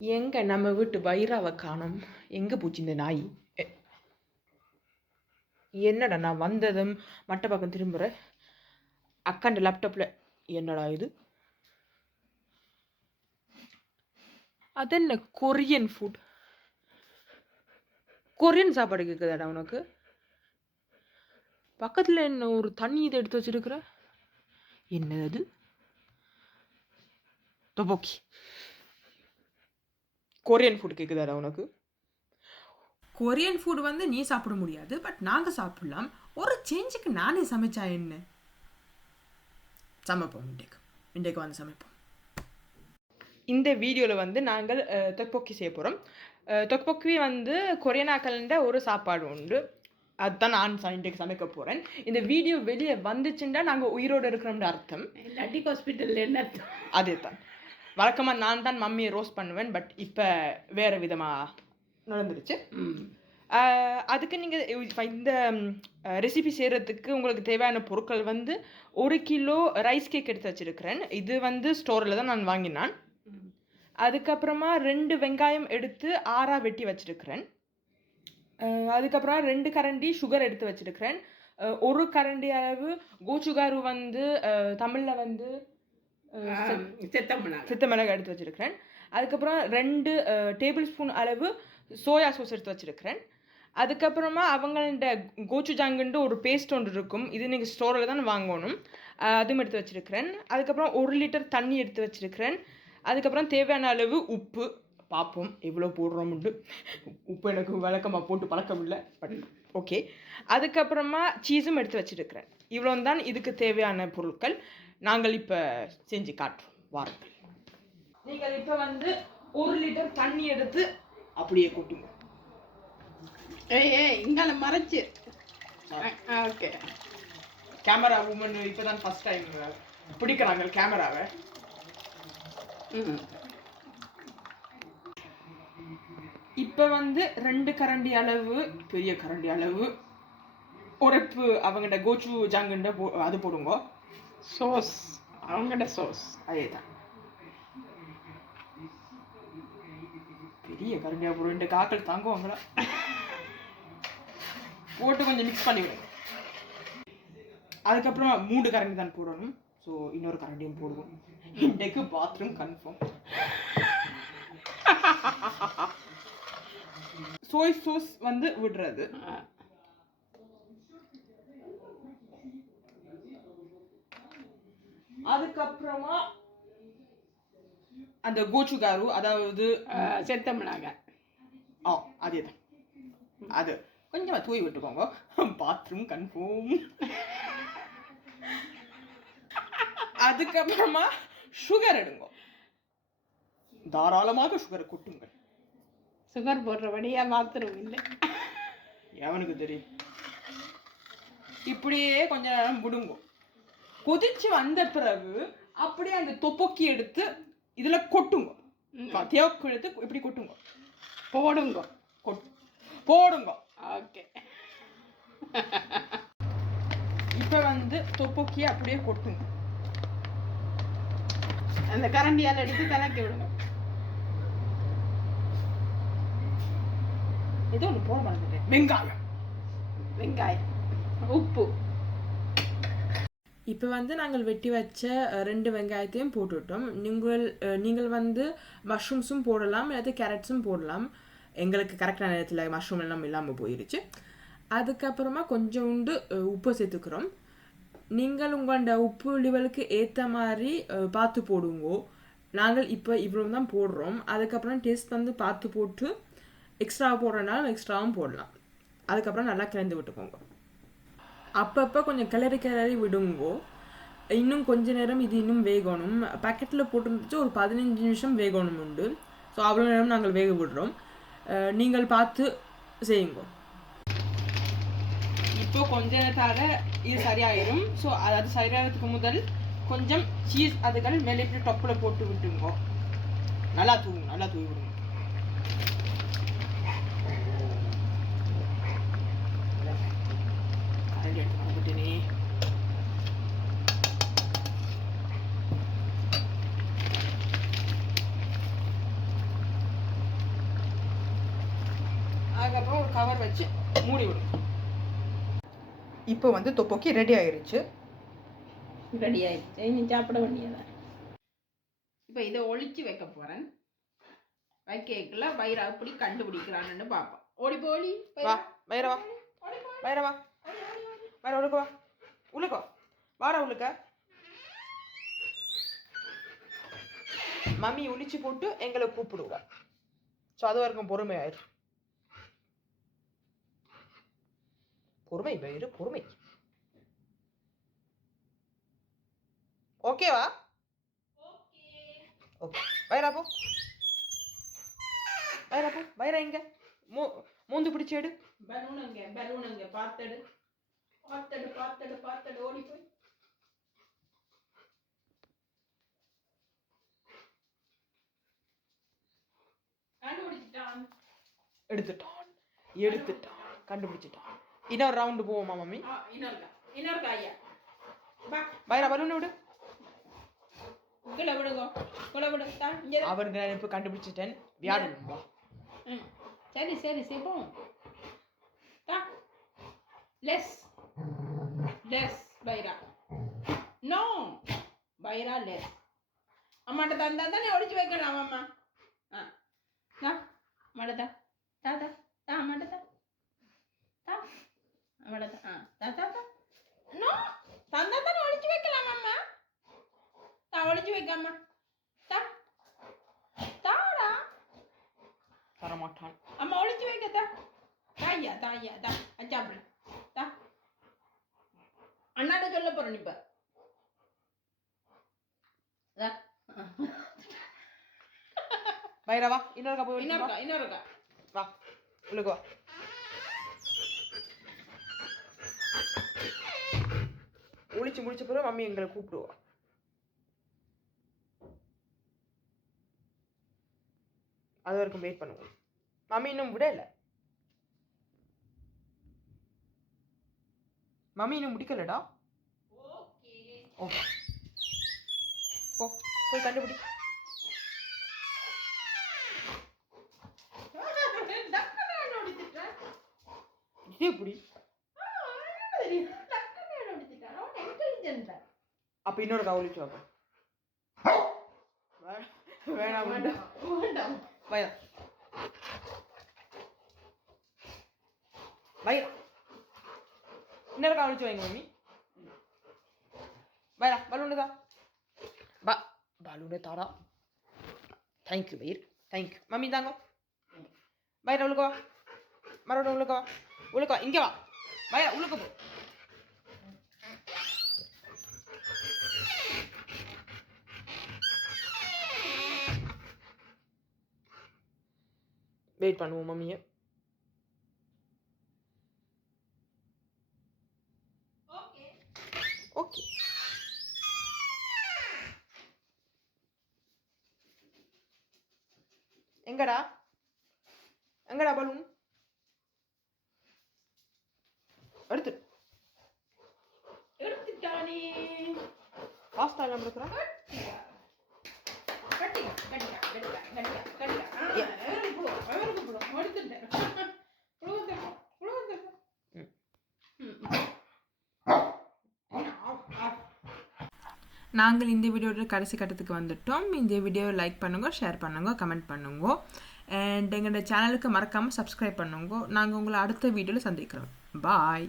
எங்க நம்ம வீட்டு வைராவை காணோம். எங்க போச்சு இந்த நாய்? என்னடா நான் வந்ததும் மட்ட பக்கம் திரும்புகிறேன். அக்காண்ட லேப்டாப்பில் என்னடா இது? அது என்ன கொரியன் ஃபுட்? கொரியன் சாப்பாடு கேட்குதாடா உனக்கு? பக்கத்தில் என்ன ஒரு தண்ணி இதை எடுத்து வச்சிருக்கிற? என்னது? தொபோக்கி கொரியன் ஃபுட் கேட்குதாடா உனக்கு? கொரியன் ஃபுட் வந்து நீ சாப்பிட முடியாது, பட் நாங்கள் சாப்பிடலாம். ஒரு சேஞ்சுக்கு நானே சமைச்சா என்ன? சமைப்போம் இன்றைக்கு வந்து சமைப்போம். இந்த வீடியோவில் வந்து நாங்கள் தொக்பொக்கி செய்ய போகிறோம். தொக்பொக்கி வந்து கொரியனாக்கள்ன்ற ஒரு சாப்பாடு உண்டு. அதுதான் நான் இன்றைக்கு சமைக்க போகிறேன். இந்த வீடியோ வெளியே வந்துச்சுன்னா நாங்கள் உயிரோடு இருக்கிறோம்னு அர்த்தம். இல்லாட்டி ஹாஸ்பிட்டலில் என்ன அர்த்தம்? அதே தான். வழக்கமாக நான் தான் மம்மியை ரோஸ்ட் பண்ணுவேன், பட் இப்போ வேறு விதமாக நடந்துருச்சு. அதுக்கு நீங்கள் இந்த ரெசிபி செய்கிறதுக்கு உங்களுக்கு தேவையான பொருட்கள் வந்து 1 கிலோ ரைஸ் கேக் எடுத்து வச்சுருக்கிறேன். இது வந்து ஸ்டோரில் தான் நான் வாங்கினான். அதுக்கப்புறமா 2 வெங்காயம் எடுத்து 6ஆக வெட்டி வச்சுருக்கிறேன். அதுக்கப்புறம் 2 கரண்டி சுகர் எடுத்து வச்சுருக்கிறேன். 1 கரண்டி அளவு கோச்சுகாரு வந்து தமிழில் வந்து சித்த மிளகாய் எடுத்து வச்சுருக்கிறேன். அதுக்கப்புறம் 2 டேபிள் ஸ்பூன் அளவு சோயா சாஸ் எடுத்து வச்சுருக்கிறேன். அதுக்கப்புறமா அவங்கள்ட கோச்சுஜாங்குன்ட்டு ஒரு பேஸ்ட் ஒன்று இருக்கும். இது நீங்கள் ஸ்டோரில் தான் வாங்கணும். அதுவும் எடுத்து வச்சுருக்கிறேன். அதுக்கப்புறம் 1 லிட்டர் தண்ணி எடுத்து வச்சுருக்கிறேன். அதுக்கப்புறம் தேவையான அளவு உப்பு. பார்ப்போம் எவ்வளோ போடுறோம்ட்டு. உப்பு எனக்கு வழக்கமாக போட்டு பழக்கம் இல்லை, பட் ஓகே. அதுக்கப்புறமா சீஸும் எடுத்து வச்சுருக்கிறேன். இவ்வளோ தான் இதுக்கு தேவையான பொருட்கள். நாங்கள் இப்போ செஞ்சு காட்டுறோம் வாருங்கள். நீங்கள் இப்போ வந்து 1 லிட்டர் தண்ணி எடுத்து அப்படியே கொட்டுங்க. இங்கால மறைச்சு. ஓகே. கேமரா உமன் இப்போ தான் ஃபர்ஸ்ட் டைம் பிடிக்கிறாங்க கேமராவை. இப்போ வந்து 2 கரண்டி அளவு, பெரிய கரண்டி அளவு உரைப்பு அவங்கள்ட கோச்சு ஜாங்குண்ட அது போடுங்க. சோஸ், அவங்கள்ட சோஸ் அதே தான். பெரிய கரண்டியாக போடும். 2 காக்கள் தாங்குவாங்களா? போட்டு கொஞ்சம் மிக்ஸ் பண்ணி விடுங்க. அதுக்கப்புறம் 3 கரண்டி தான் போடணும். ஸோ இன்னொரு கரண்டியும் போடுவோம். இன்றைக்கு பாத்ரூம் கன்ஃபார்ம். சோய் சாஸ் வந்து விடுறது. அதுக்கப்புறமா அந்த கோச்சுகாரு, அதாவது செத்த மிளகாய். அதே தான். அது கொஞ்சமாக தூவி விட்டுக்கோங்க. Bathroom confirm. அதுக்கப்புறமா சுகர் எடுங்க. தாராளமாக சுகரை கொட்டுங்கள். சுகர் போடுறபடியா பாத்ரூம் இல்லை, எவனுக்கு தெரியும். இப்படியே கொஞ்ச நேரம் விடுங்க. கொதிச்சு வந்த பிறகு அப்படியே அந்த தொப்பொக்கி எடுத்து இதில் கொட்டுங்க. தேவக்கு எடுத்து இப்படி கொட்டுங்க. போடுங்க போடுங்க. ஓகே. இப்போ வந்து தொப்பொக்கியை அப்படியே கொட்டுங்க. அந்த கரண்டியால் எடுத்து கலக்கி விடுங்க. ஏதோ ஒன்று போட மாட்டேன். வெங்காயம், உப்பு. இப்போ வந்து நாங்கள் வெட்டி வச்ச 2 வெங்காயத்தையும் போட்டுவிட்டோம். நீங்கள் வந்து மஷ்ரூம்ஸும் போடலாம், இல்லாட்டி கேரட்ஸும் போடலாம். எங்களுக்கு கரெக்டான நேரத்தில் மஷ்ரூம் எல்லாம் இல்லாமல் போயிடுச்சு. அதுக்கப்புறமா கொஞ்சோண்டு உப்பு சேர்த்துக்கிறோம். நீங்கள் உங்களோட உப்பு லெவலுக்கு ஏற்ற மாதிரி பார்த்து போடுங்க. நாங்கள் இப்போ இவ்வளோ தான் போடுறோம். அதுக்கப்புறம் டேஸ்ட் வந்து பார்த்து போட்டு எக்ஸ்ட்ரா போடுறதுனால எக்ஸ்ட்ராவும் போடலாம். அதுக்கப்புறம் நல்லா கிளந்து விட்டுக்கோங்க. அப்பப்போ கொஞ்சம் கிளறி விடுங்கோ. இன்னும் கொஞ்ச நேரம் இது இன்னும் வேகணும். பேக்கெட்டில் போட்டுருந்துச்சு ஒரு 15 நிமிஷம் வேகணும் உண்டு. ஸோ அவ்வளோ நேரம் நாங்கள் வேக விடுறோம். நீங்கள் பார்த்து செய்யுங்க. இப்போ கொஞ்ச நேரத்தால் இது சரியாயிடும். ஸோ அது சரியாகிறதுக்கு முதல் கொஞ்சம் சீஸ் அதுகள் மேலே இப்படி டொப்பில் போட்டு விட்டுங்க. நல்லா தூவி விடுங்க. கரண்டி எடுத்து வந்துட்டேனே. ஒரு கவர் வச்சு மூடி விடும். இப்போ வந்து தொப்போக்கி ரெடி ஆயிருச்சு. ரெடி ஆயிடுச்சு. இனி சாப்பிட வேண்டியதான். இப்போ இதை ஒளிச்சு வைக்க போறேன். வைக்கல வயிறு அப்படி கண்டுபிடிக்கிறான்னு பார்ப்போம். ஓடி போலி வா வைரவா வைரவா வர உழுக்கவா உழுக்கோ வாடா உழுக்க. மம்மி ஒளிச்சு போட்டு எங்களை கூப்பிடுவா. ஸோ அது வரைக்கும் பொறுமையாயிரு. பொறுமை வயிறு பொறுமை. ஓகேவா? ஓகே வைரா போ. வைரா போ. வைரா எங்க மூந்து பிடிச்சு எடு. பலூனுங்க பார்த்தெடு பார்த்தெடு பார்த்தெடு பார்த்தெடு ஓடி போய் கண்டுபிடிச்சிட்டான். எடுத்துட்டான் கண்டுபிடிச்சிட்டான். இன்னொரு ரவுண்டு போவோமா மம்மி? இன்னொருக்கா ஐயா வைரா பலூன் விடு. கீழே விடுங்க கீழே விடு. அவருக்கு நான் இப்போ கண்டுபிடிச்சிட்டேன். வியாழன் சரி சரி சரி போ. லெஸ் லெஸ் பைரா நோ பைரா லெஸ். அம்மாட்ட தந்தா தானே ஒழிச்சு வைக்கலாம் அம்மா. அம்மாட்ட தா தா தா அம்மாட்ட தா தா அம்மாட்ட தா தா தா தா. நோ தந்தா தானே ஒழிச்சு வைக்கலாம் அம்மா. தா ஒழிச்சு வைக்காம தா தாடா. தரமாட்டான். அம்மா ஒழிச்சு வைக்கத்தா. தாய்யா தாய்யா தா அச்சாப்பிட தா. அண்ணாட்ட சொல்ல போறேன் இப்ப. வைரவா இன்னொருக்கா போய் இன்னொருக்கா வா உள்ளுக்கு வா. ஒளிச்சு முடிச்ச பிறகு மம்மி எங்களை கூப்பிடுவா. அது வரைக்கும் வெயிட் பண்ணுவோம். மம்மி இன்னும் விடல. மம்மி இன்னும் முடிக்கலடா. ஓகே போ போய் கண்டுபிடி. இது எப்படி? அப்ப இன்னொரு கவுளிச்சு வைப்போம். வேணாம் வேண்டாம் வைரா வைரா இன்னொரு கவனிச்சு வைங்க மம்மி. வைரா பலூனு தான் பலூனு தாரா. தேங்க்யூ வயிறு தேங்க்யூ மம்மி தாங்க. வைரா உள்ளுக்கவா மறுபடியும் உள்ளுக்கவா உள்ளுக்கவா இங்கே வா. வைரா உள்ளுக்க போ. வெயிட் பண்ணுவோம் மம்மியை. ஓகே எங்கடா எங்கடா பலூன்? எடுத்துட்டானே. ஃபாஸ்டா எல்லாம் இருக்கிறான். நாங்கள் இந்த வீடியோட கடைசி கட்டத்துக்கு வந்துட்டோம். இந்த வீடியோவை லைக் பண்ணுங்க, ஷேர் பண்ணுங்க, கமெண்ட் பண்ணுங்க. அண்ட் எங்களோட சேனலுக்கு மறக்காமல் சப்ஸ்கிரைப் பண்ணுங்க. நாங்கள் உங்களை அடுத்த வீடியோவில் சந்திக்கிறோம். பாய்.